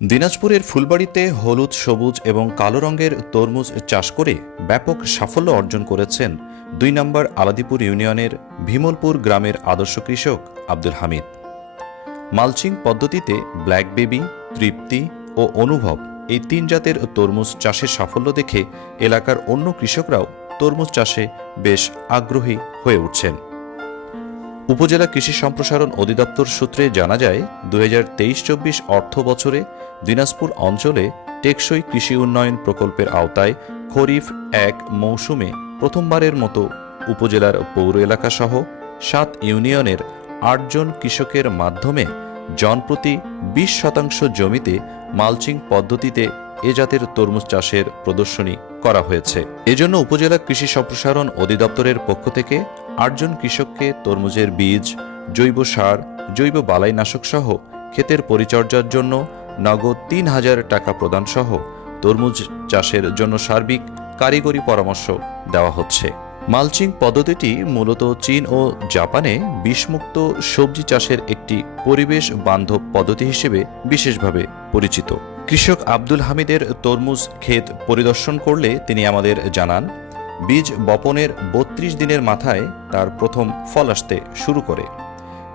দিনাজপুরের ফুলবাড়ীতে হলুদ, সবুজ এবং কালো রঙের তরমুজ চাষ করে ব্যাপক সাফল্য অর্জন করেছেন ২ নম্বর আলাদিপুর ইউনিয়নের ভীমলপুর গ্রামের আদর্শ কৃষক আব্দুল হামিদ। মালচিং পদ্ধতিতে ব্ল্যাক বেবি, তৃপ্তি ও অনুভব এই ৩ জাতের তরমুজ চাষের সাফল্য দেখে এলাকার অন্য কৃষকরাও তরমুজ চাষে বেশ আগ্রহী হয়ে উঠছেন। উপজেলা কৃষি সম্প্রসারণ অধিদপ্তর সূত্রে জানা যায়, ২০২৩-২৪ অর্থ বছরে দিনাজপুর অঞ্চলে টেকসই কৃষি উন্নয়ন প্রকল্পের আওতায় খরিফ ১ মৌসুমে প্রথমবারের মতো উপজেলার পৌর এলাকাসহ ৭ ইউনিয়নের ৮ জন কৃষকের মাধ্যমে জনপ্রতি ২০% জমিতে মালচিং পদ্ধতিতে এ জাতের তরমুজ চাষের প্রদর্শনী করা হয়েছে। এজন্য উপজেলা কৃষি সম্প্রসারণ অধিদপ্তরের পক্ষ থেকে ৮ জন কৃষককে তরমুজের বীজ, জৈব সার, জৈব বালাইনাশক সহ ক্ষেতের পরিচর্যার জন্য নগদ ৩,০০০ টাকা প্রদান সহ তরমুজ চাষের জন্য সার্বিক কারিগরি পরামর্শ দেওয়া হচ্ছে। মালচিং পদ্ধতিটি মূলত চীন ও জাপানে বিষমুক্ত সবজি চাষের একটি পরিবেশ বান্ধব পদ্ধতি হিসেবে বিশেষভাবে পরিচিত। কৃষক আব্দুল হামিদের তরমুজ ক্ষেত পরিদর্শন করলে তিনি আমাদের জানান, বীজ বপনের ৩২ দিনের মাথায় তার প্রথম ফল আসতে শুরু করে।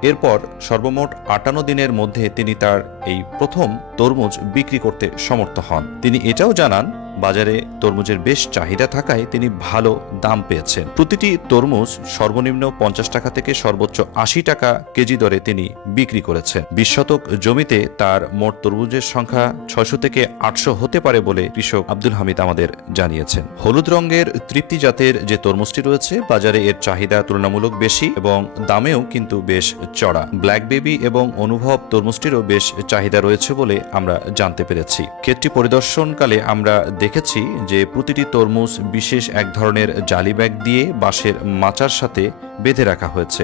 এরপর সর্বমোট ৫৮ দিনের মধ্যে তিনি তার এই প্রথম তরমুজ বিক্রি করতে সমর্থ হন। তিনি এটাও জানান, বাজারে তরমুজের বেশ চাহিদা থাকায় তিনি ভালো দাম পেয়েছেন। প্রতিটি তরমুজ সর্বনিম্ন ৫০ টাকা থেকে সর্বোচ্চ ৮০ টাকা কেজি দরে তিনি বিক্রি করেছেন। ২০ শতক জমিতে তার মোট তরমুজের সংখ্যা ৬০০ থেকে ৮০০ হতে পারে বলে কৃষক আব্দুল হামিদ আমাদের জানিয়েছেন। হলুদ রঙের তৃপ্তি জাতের যে তরমুজটি রয়েছে, বাজারে এর চাহিদা তুলনামূলক বেশি এবং দামেও কিন্তু বেশ চড়া। ব্ল্যাক বেবি এবং অনুভব তরমুজটিরও বেশ চাহিদা রয়েছে বলে আমরা জানতে পেরেছি। ক্ষেতটি পরিদর্শনকালে আমরা দেখেছি যে প্রতিটি তরমুজ বিশেষ এক ধরনের জালি ব্যাগ দিয়ে বাঁশের মাচার সাথে বেঁধে রাখা হয়েছে।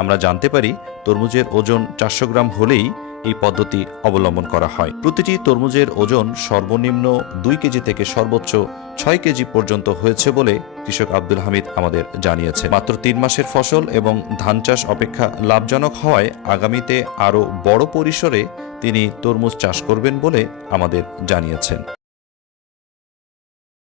আমরা জানতে পারি তরমুজের ওজন ৪০০ গ্রাম হলেই এই পদ্ধতি অবলম্বন করা হয়। প্রতিটি তরমুজের ওজন সর্বনিম্ন ২ কেজি থেকে সর্বোচ্চ ৬ কেজি পর্যন্ত হয়েছে বলে কৃষক আব্দুল হামিদ আমাদের জানিয়েছে। মাত্র ৩ মাসের ফসল এবং ধান চাষ অপেক্ষা লাভজনক হওয়ায় আগামীতে আরও বড় পরিসরে তিনি তরমুজ চাষ করবেন বলে আমাদের জানিয়েছেন।